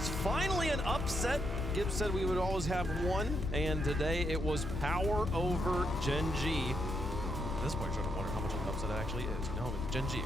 was finally an upset. Gibbs said we would always have one, and today it was power over Gen G. At this point, you're starting to wonder how much of an upset it actually is. No, Gen G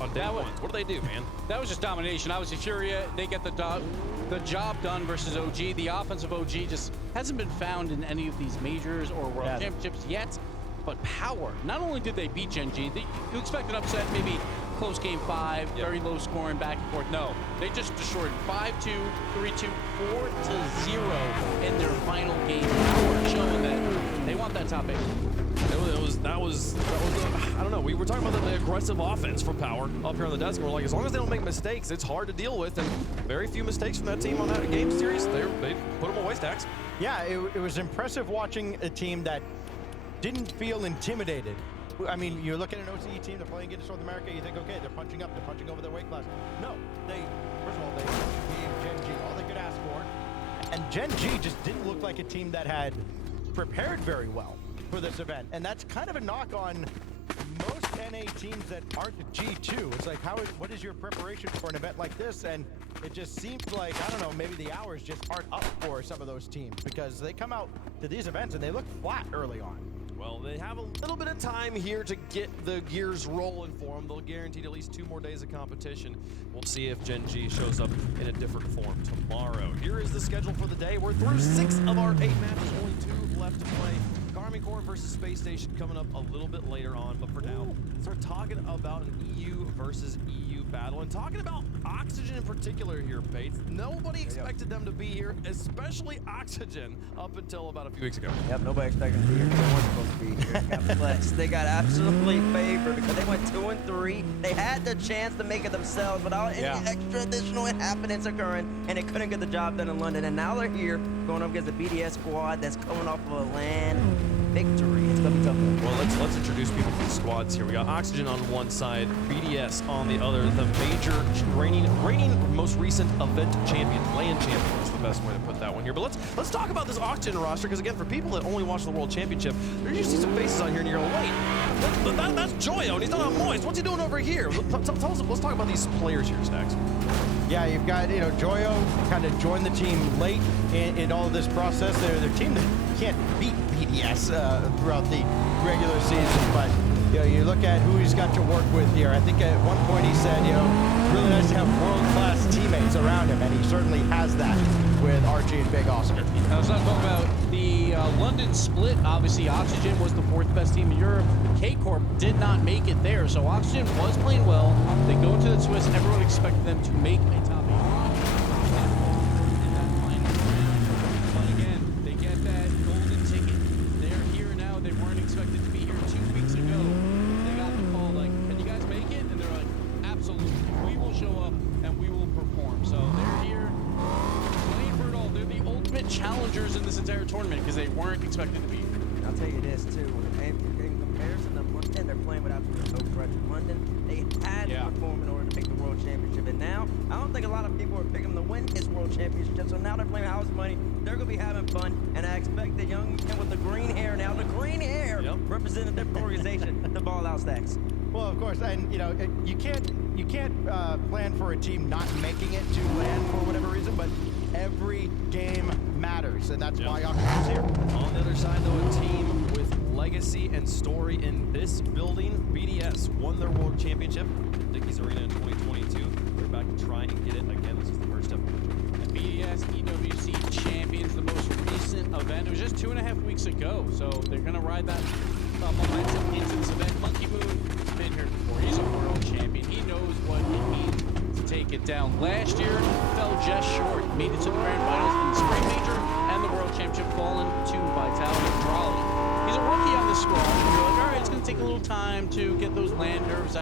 on day one. What do they do, man? That was just domination. Obviously, Furia, they get the job done versus OG. The offensive OG just hasn't been found in any of these majors or world championships yet. But power, not only did they beat Gen G, you expect an upset, maybe close game 5, very low scoring, back and forth. No, they just destroyed 5-2, 3-2, 4-0 in their final game. Power showing that they want that top 8. That was I don't know. We were talking about the aggressive offense for Power up here on the desk. And we're like, as long as they don't make mistakes, it's hard to deal with. And very few mistakes from that team on that game series. They put them away, Stacks. Yeah, it was impressive watching a team that didn't feel intimidated. I mean, you look at an OCE team, they're playing against North America, you think, okay, they're punching up, they're punching over their weight class. No, first of all, they gave Gen G all they could ask for. And Gen G just didn't look like a team that had prepared very well for this event. And that's kind of a knock on most NA teams that aren't G2. It's like, what is your preparation for an event like this? And it just seems like, I don't know, maybe the hours just aren't up for some of those teams because they come out to these events and they look flat early on. Well, they have a little bit of time here to get the gears rolling for them. They'll guarantee at least 2 more days of competition. We'll see if Gen G shows up in a different form tomorrow. Here is the schedule for the day. We're through 6 of our 8 matches, only 2 left to play. Army Corps versus Space Station coming up a little bit later on, but for now, let's start talking about an EU versus EU battle and talking about Oxygen in particular here, Bates. Nobody expected them to be here, especially Oxygen, up until about a few weeks ago. Yep, nobody expected them to be here. They weren't supposed to be here. Got flexed. They got absolutely favored because they went 2-3. They had the chance to make it themselves without any extra additional happenings occurring, and they couldn't get the job done in London. And now they're here going up against the BDS squad that's coming off of a land victory. It's gonna be tough. Well, let's introduce people to the squads here. We got Oxygen on one side, BDS on the other. The major reigning most recent event champion, land champion is the best way to put that one here. But let's talk about this Oxygen roster because again, for people that only watch the World Championship, there's usually some faces on here, and you're going, wait, that's Joyo, and he's not on Moist. What's he doing over here? Tell us. Let's talk about these players here, Stacks. Yeah, you've got Joyo kind of joined the team late in all of this process. They're a team that can't beat BDS throughout the regular season, but you look at who he's got to work with here. I think at one point he said, it's really nice to have world-class teammates around him, and he certainly has that with Archie and Big Oscar. I was not talking about the London split. Obviously, Oxygen was the 4th best team in Europe. K-Corp did not make it there, so Oxygen was playing well. They go into the Swiss. Everyone expected them to make a top 8. In that final round. But again, they get that golden ticket. They're here now. They weren't expected to be here 2 weeks ago. They got the call like, can you guys make it? And they're like, absolutely. We will show up and we will perform. So they're here. Playing for it all. They're the ultimate challengers in this entire tournament because they weren't expected to be here. I'll tell you this too. In comparison to London, they're playing with absolute no threat in London. They had to perform in order to make the World Championship, and now I don't think a lot of people are picking them to win this World Championship. So now they're playing house money. They're gonna be having fun, and I expect the young man with the green hair now, the green hair, representing a different organization, to ball out, Stacks. Well, of course, and you can't plan for a team not making it to land for whatever reason, but every game matters, and that's why Oxygen's here. On the other side, though, a team with legacy and story in this building. BDS won their World Championship at Dickies Arena in 2022. They're back to try and get it again. This is the first step. BDS EWC champions, the most recent event. It was just 2.5 weeks ago, so they're going to ride that momentum into this event. Monkey Moon has been here before. He's a world champion. He knows what it means to take it down. Last year, fell just short. Made it to the grand finals in the Spring Major and the World Championship, falling to Vitality Brawley. He's a rookie on the squad, and you're like, all right, it's going to take a little time to get those land nerves out.